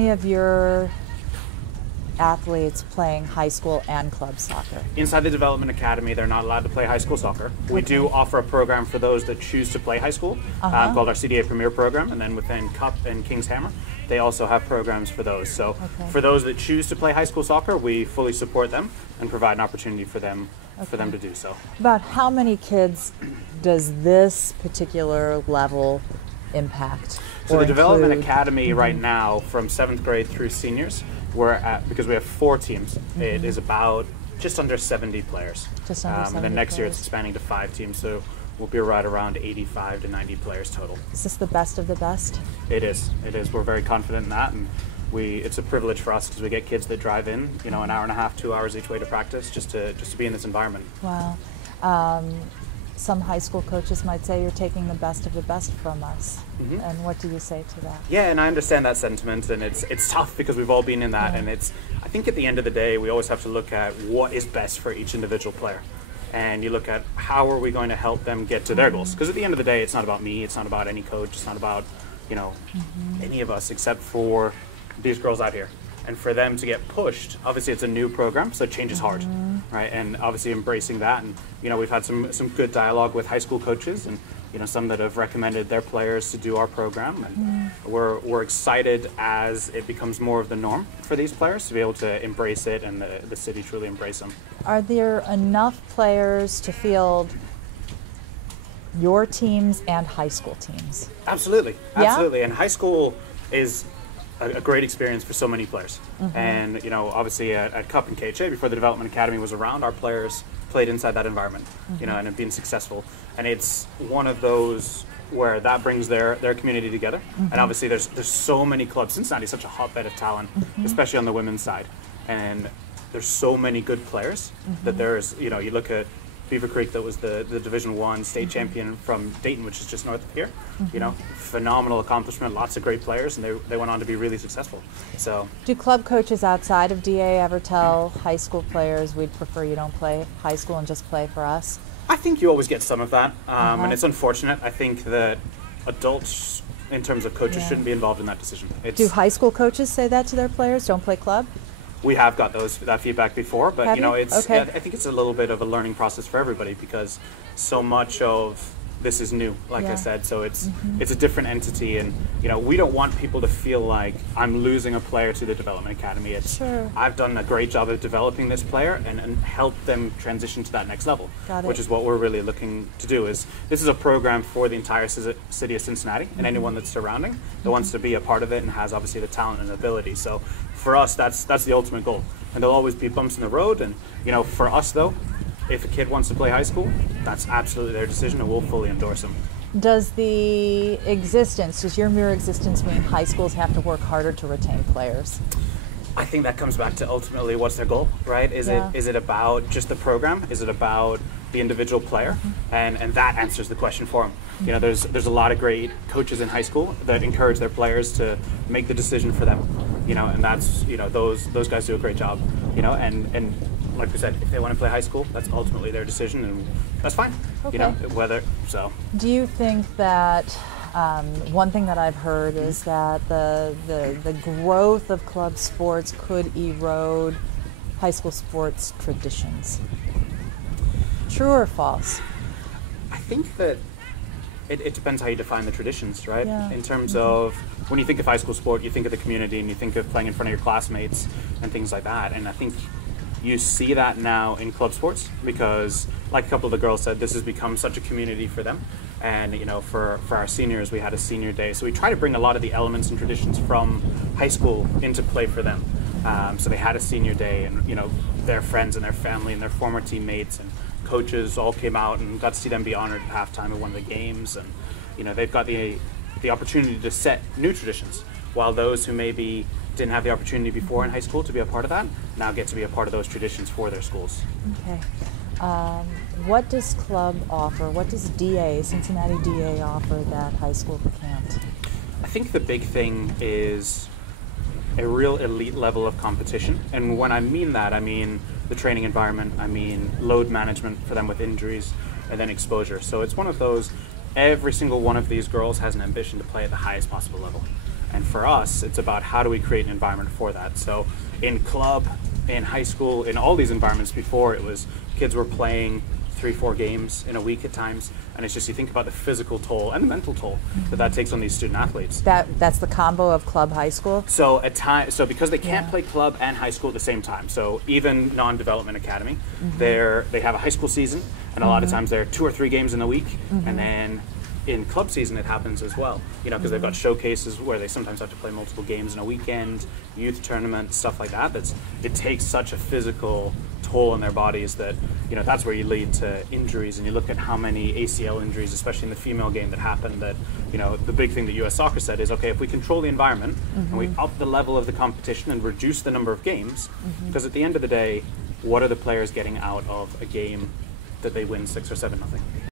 Many of your athletes playing high school and club soccer? Inside the Development Academy, they're not allowed to play high school soccer. We do offer a program for those that choose to play high school, called our CDA Premier program, and then within Cup and King's Hammer, they also have programs for those. So for those that choose to play high school soccer, we fully support them and provide an opportunity for them to do so. About how many kids does this particular level impact? So the Development Academy right now, from 7th grade through seniors, we're at, because we have 4 teams, it is about just under 70 players. Just under 70 and then next year players. it's expanding to 5 teams, so we'll be right around 85 to 90 players total. Is this the best of the best? It is. It is. We're very confident in that, and it's a privilege for us because we get kids that drive in, an hour and a half, 2 hours each way to practice just to be in this environment. Wow. Some high school coaches might say you're taking the best of the best from us. And what do you say to that? Yeah, and I understand that sentiment, and it's tough because we've all been in that, and I think at the end of the day, we always have to look at what is best for each individual player. And you look at how are we going to help them get to their goals? Because at the end of the day, it's not about me, it's not about any coach, it's not about, any of us except for these girls out here. And for them to get pushed, obviously it's a new program, so change is hard, right? And obviously embracing that, and we've had some good dialogue with high school coaches, and some that have recommended their players to do our program, and we're excited as it becomes more of the norm for these players to be able to embrace it, and the city truly embrace them. Are there enough players to field your teams and high school teams? Absolutely, absolutely, and high school is a great experience for so many players. And obviously at Cup and KHA, before the Development Academy was around, our players played inside that environment, and have been successful. And it's one of those where that brings their community together. And obviously there's so many clubs. Cincinnati is such a hotbed of talent, especially on the women's side. And there's so many good players that there's, you look at Beaver Creek, that was the Division I state champion from Dayton, which is just north of here. Phenomenal accomplishment, lots of great players, and they went on to be really successful. So, do club coaches outside of DA ever tell high school players, we'd prefer you don't play high school and just play for us? I think you always get some of that, and it's unfortunate. I think that adults, in terms of coaches, shouldn't be involved in that decision. Do high school coaches say that to their players, don't play club? We have got that feedback before, but it's I think it's a little bit of a learning process for everybody because so much of this is new, like I said. So it's a different entity, and we don't want people to feel like I'm losing a player to the Development Academy. It's I've done a great job of developing this player and help them transition to that next level, which is what we're really looking to do. This is a program for the entire city of Cincinnati and anyone that's surrounding that wants to be a part of it and has obviously the talent and ability. So for us, that's the ultimate goal. And there'll always be bumps in the road, and for us though, if a kid wants to play high school, that's absolutely their decision, and we'll fully endorse them. Does your mere existence mean high schools have to work harder to retain players? I think that comes back to ultimately what's their goal, right? Is it about just the program? Is it about the individual player? And that answers the question for them. There's a lot of great coaches in high school that encourage their players to make the decision for them. And that's those guys do a great job. And like we said, if they want to play high school, that's ultimately their decision, and that's fine. Do you think that one thing that I've heard is that the growth of club sports could erode high school sports traditions? True or false? I think that it depends how you define the traditions, right? Yeah. In terms of when you think of high school sport, you think of the community and you think of playing in front of your classmates and things like that. And I think you see that now in club sports because, like a couple of the girls said, this has become such a community for them. And for our seniors, we had a senior day, so we try to bring a lot of the elements and traditions from high school into play for them. So they had a senior day, and their friends and their family and their former teammates and coaches all came out and got to see them be honored at halftime of one of the games. And they've got the opportunity to set new traditions, while those who maybe didn't have the opportunity before in high school to be a part of that now get to be a part of those traditions for their schools. Okay. What does club offer? What does Cincinnati DA offer that high school can't? I think the big thing is a real elite level of competition. And when I mean that, I mean the training environment, I mean load management for them with injuries, and then exposure. So it's one of those, every single one of these girls has an ambition to play at the highest possible level. And for us, it's about how do we create an environment for that. So in club, in high school, in all these environments before, it was kids were playing 3-4 games in a week at times, and it's just, you think about the physical toll and the mental toll that takes on these student athletes. That's the combo of club, high school? So so because they can't play club and high school at the same time, so even non-development academy, they have a high school season, and a lot of times there are 2 or 3 games in a week, and then in club season it happens as well, you know, because they've got showcases where they sometimes have to play multiple games in a weekend, youth tournament, stuff like that. It takes such a physical toll on their bodies that, you know, that's where you lead to injuries. And you look at how many ACL injuries, especially in the female game, that happen, that, you know, the big thing that US Soccer said is, okay, if we control the environment and we up the level of the competition and reduce the number of games, because at the end of the day, what are the players getting out of a game that they win 6 or 7-0?